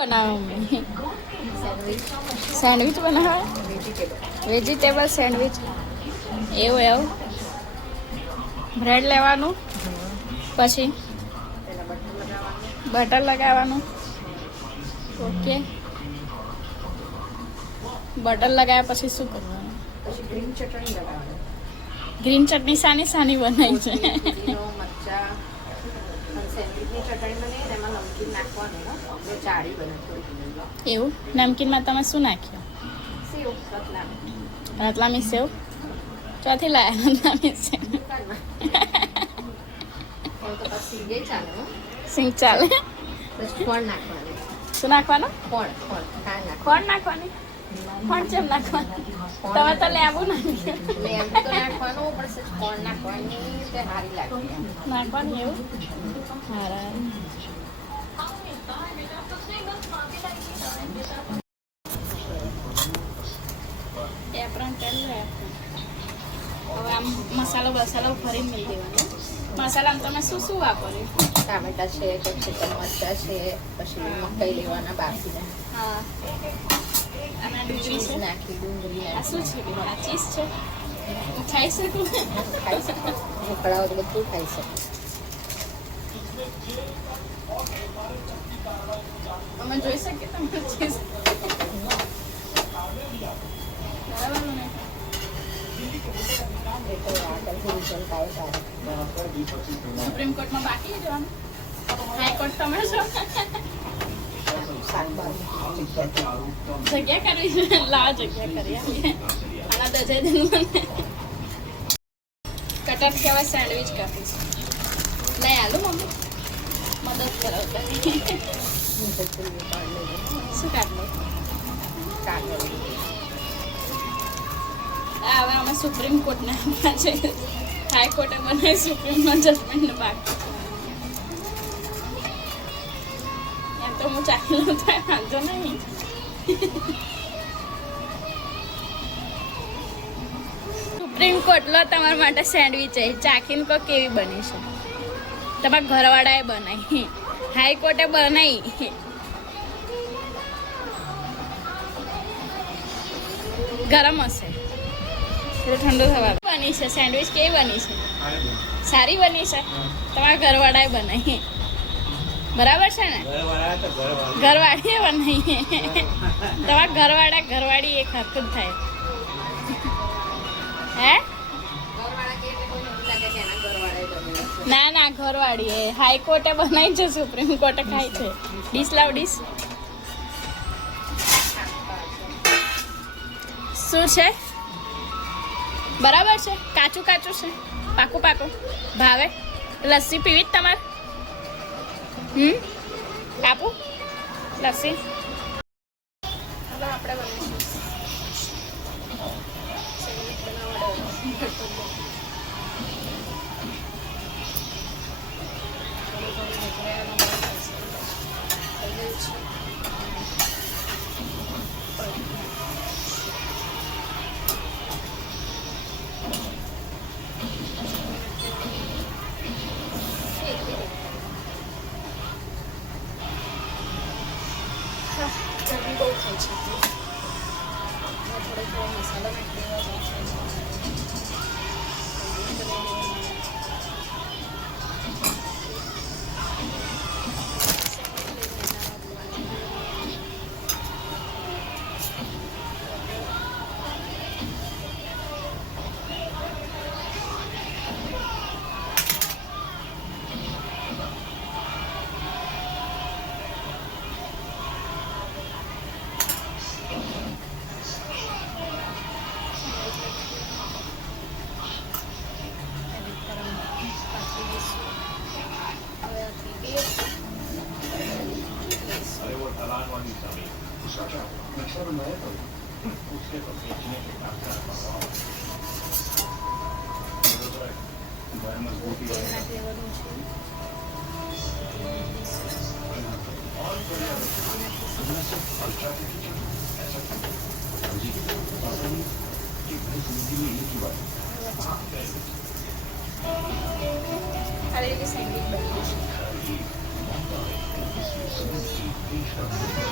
બનાવે mummy sandwich બનાવે vegetable sandwich એવું બ્રેડ લેવાનું પછી બટર લગાવવાનું ઓકે બટર લગાવ્યા પછી શું કરવાનું પછી ગ્રીન ચટણી લગાવવાની ગ્રીન ચટણી સાની બનાવી છે સેન્ડવિચની ચટણી બની એમાં નમકીન નાખવાનું એટલે જાડી બને થોડી એવું નમકીનમાં તમે શું નાખ્યું સેવ રતલામી સેવ ચોથી લાયા રતલામી સેવ તો પછી ચાલે સિંગ ચાલે પછી ખોળ નાખવાની શું નાખવાનું ખોળ નાખવાની ખોળ ચેમ નાખવાની તમે તો લેવું નાખ્યું લેબુ તો નાખવાનું પણ ખોળ નાખવાની તે સારી લાગે નાખવાનું એવું હારા એપ્રણ તેલ હવે આમ મસાલો ફરી મિલ દેવાનો મસાલામાં તમે શું વાપર્યું ટામેટા છે કેપ્સિકમ મરચાં છે પછી મકાઈ લેવાના બાફીને હા અને ડુંગળી નાખી ડુંગળી આ શું છે આ ચીઝ છે ખાઈ શકું ખાઈ શકો ઢોકળાઓ તો બધું ખાઈ શકો અમે જોઈ શકીએ તમે ચીઝ બરાબર ને સુપ્રીમ કોર્ટમાં બાકી જવાનું હાઈકોર્ટ તમે છો જગ્યા કરવી છે લાવ જગ્યા કરી આના દજે દિન મને કટર કહેવાય સેન્ડવિચ કાપી છે લઈ આલુ મમ્મી મદદ કરો શું કાઢલો હવે અમે સુપ્રીમ કોર્ટને આપવા છે હાઈકોર્ટે બનાવી સુપ્રીમમાં જજમેન્ટ બાકી એમ તો હું ચાખી લઉં થાય વાંધો નહીં સુપ્રીમ કોર્ટ લો તમારા માટે સેન્ડવિચ ચાખીને કહો કેવી બની છે તમારા ઘરવાળાએ બનાવી હાઈકોર્ટે બનાવી ગરમ હશે એટલે ઠંડુ થવા બની છે સેન્ડવિચ કેવી બની છે સારી બની છે તમારા ઘરવાળાએ બનાવી બરાબર છે ને ઘરવાળીએ બનાવી તમારા ઘરવાળી એક હરકત થાય હે ના ઘરવાળી એ હાઈકોર્ટે બનાવી છે સુપ્રીમ કોર્ટે ખાય છે ડીશ લાવ ડીશ શું છે બરાબર છે કાચું છે પાકું ભાવે લસ્સી પીવી જ તમારે આપું લસ્સી આપણે ગરમી બહુ થાય છે થોડો મસાલો નાખી દેવા उसके तो बेचने के काम करता मजबूती अरे ये सैंडविच बनी है